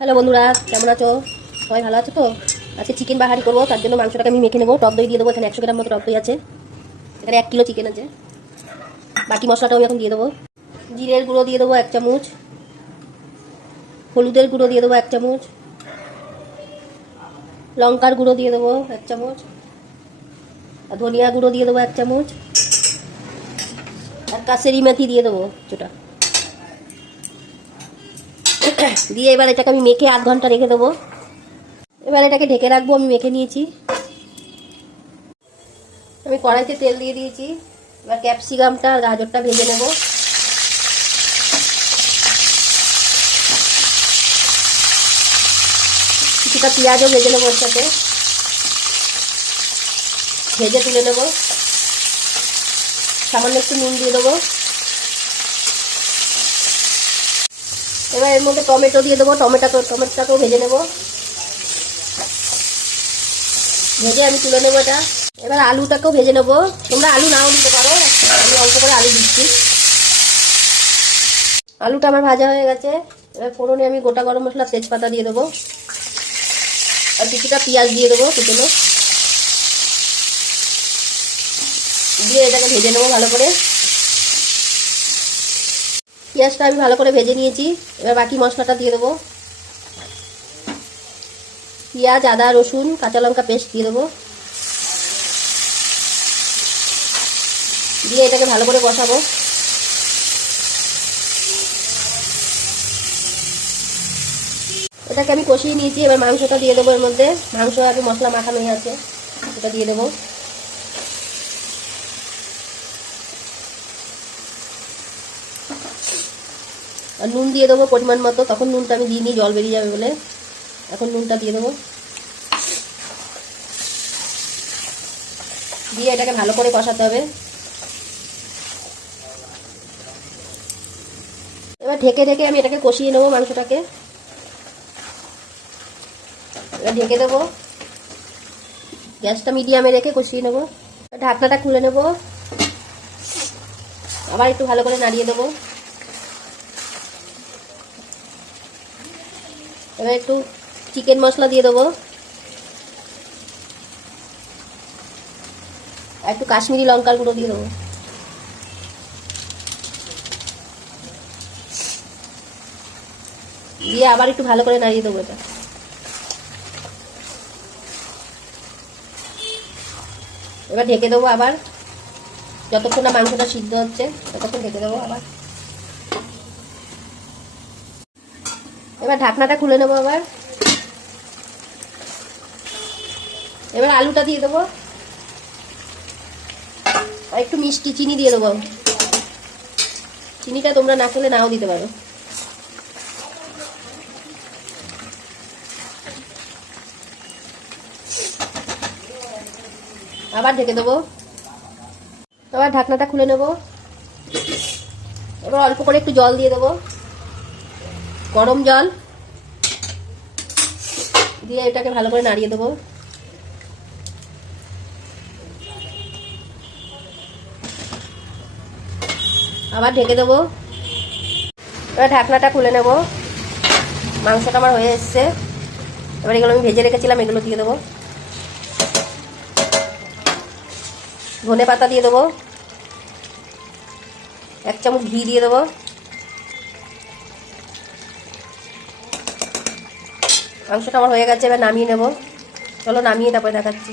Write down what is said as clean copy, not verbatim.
Hello বন্ধুরা, কেমন আছো? সবাই ভালো আছো তো? আজকে চিকেন বাহারি করবো, তার জন্য মাংসটাকে আমি মেখে নেবো। টক দই দিয়ে দেবো, এখানে 100 গ্রাম মতো টক দই আছে। এখানে 1 কিলো চিকেন আছে। বাকি মশলাটাও আমি এখন দিয়ে দেবো। জিরের গুঁড়ো দিয়ে দেবো 1 চামচ, হলুদের গুঁড়ো দিয়ে দেবো 1 চামচ, লঙ্কার গুঁড়ো দিয়ে দেবো 1 চামচ, আর ধনিয়া গুঁড়ো দিয়ে দেবো 1 চামচ, আর কাসেরি মেথি দিয়ে দেবো কিছুটা দিয়ে এবার এটাকে আমি মেখে 8 ঘন্টা রেখে দেবো। এবার এটাকে ঢেকে রাখবো। আমি মেখে নিয়েছি। আমি কড়াইতে তেল দিয়ে দিয়েছি। এবার ক্যাপসিকামটা আর গাজরটা ভেজে নেব। কিছুটা পেঁয়াজও ভেজে নেবো, ওর সাথে ভেজে তুলে নেব। সামান্য একটু নুন দিয়ে দেবো। এবার এর মধ্যে টমেটো দিয়ে দেবো। টমেটোটাকেও ভেজে নেব। ভেজে আমি তুলে নেবো এটা। এবার আলুটাকেও ভেজে নেবো। তোমরা আলু নাও দিতে পারো, আমি অল্প করে আলু দিচ্ছি। আলুটা আমার ভাজা হয়ে গেছে। এবার ফোড়নে আমি গোটা গরম মশলা, তেজপাতা দিয়ে দেবো, আর কিছুটা পেঁয়াজ দিয়ে দেবো কুচনো। দিয়ে এটাকে ভেজে নেবো ভালো করে। পেঁয়াজটা আমি ভালো করে ভেজে নিয়েছি। এবার বাকি মশলাটা দিয়ে দেবো। পেঁয়াজ, আদা, রসুন, কাঁচা লঙ্কা পেস্ট দিয়ে দেবো। দিয়ে এটাকে ভালো করে কষাবো। এটাকে আমি কষিয়ে নিয়েছি। এবার মাংসটা দিয়ে দেবো এর মধ্যে। মাংস আগে মশলা মাখানোই আছে, এটা দিয়ে দেবো। আর নুন দিয়ে দেবো পরিমাণ মতো। তখন নুনটা আমি দিইনি, জল বেরিয়ে যাবে বলে। এখন নুনটা দিয়ে দেবো। দিয়ে এটাকে ভালো করে কষাতে হবে। এবার ঢেকে ঢেকে আমি এটাকে কষিয়ে নেবো মাংসটাকে। এবার ঢেকে দেবো। গ্যাসটা মিডিয়ামে রেখে কষিয়ে নেবো। ঢাকনাটা খুলে নেবো। আবার একটু ভালো করে নাড়িয়ে দেবো। এবার একটু চিকেন মশলা দিয়ে দেবো, আর একটু কাশ্মীরি লঙ্কার গুঁড়ো দিয়ে দেবো। দিয়ে আবার একটু ভালো করে নাড়িয়ে দেবো এটা। এবার ঢেকে দেবো আবার, যতক্ষণ না মাংসটা সিদ্ধ হচ্ছে ততক্ষণ ঢেকে দেবো আবার। এবার ঢাকনাটা খুলে নেবো আবার। এবার আলুটা দিয়ে দেবো, আর একটু মিষ্টি চিনি দিয়ে দেবো। চিনিটা তোমরা না খেলে নাও দিতে পারো। আবার ঢেকে দেবো। আবার ঢাকনাটা খুলে নেব। এবার অল্প করে একটু জল দিয়ে দেবো, গরম জল। দিয়ে এটাকে ভালো করে নাড়িয়ে দেবো। আবার ঢেকে দেবো। এবার ঢাকনাটা খুলে নেব। মাংসটা আমার হয়ে এসছে। এবার এগুলো আমি ভেজে রেখেছিলাম, এগুলো দিয়ে দেবো। ধনে পাতা দিয়ে দেবো। 1 চামচ ঘি দিয়ে দেবো। মাংসটা আমার হয়ে গেছে। এবার নামিয়ে নেব। চলো নামিয়ে তারপরে দেখাচ্ছি।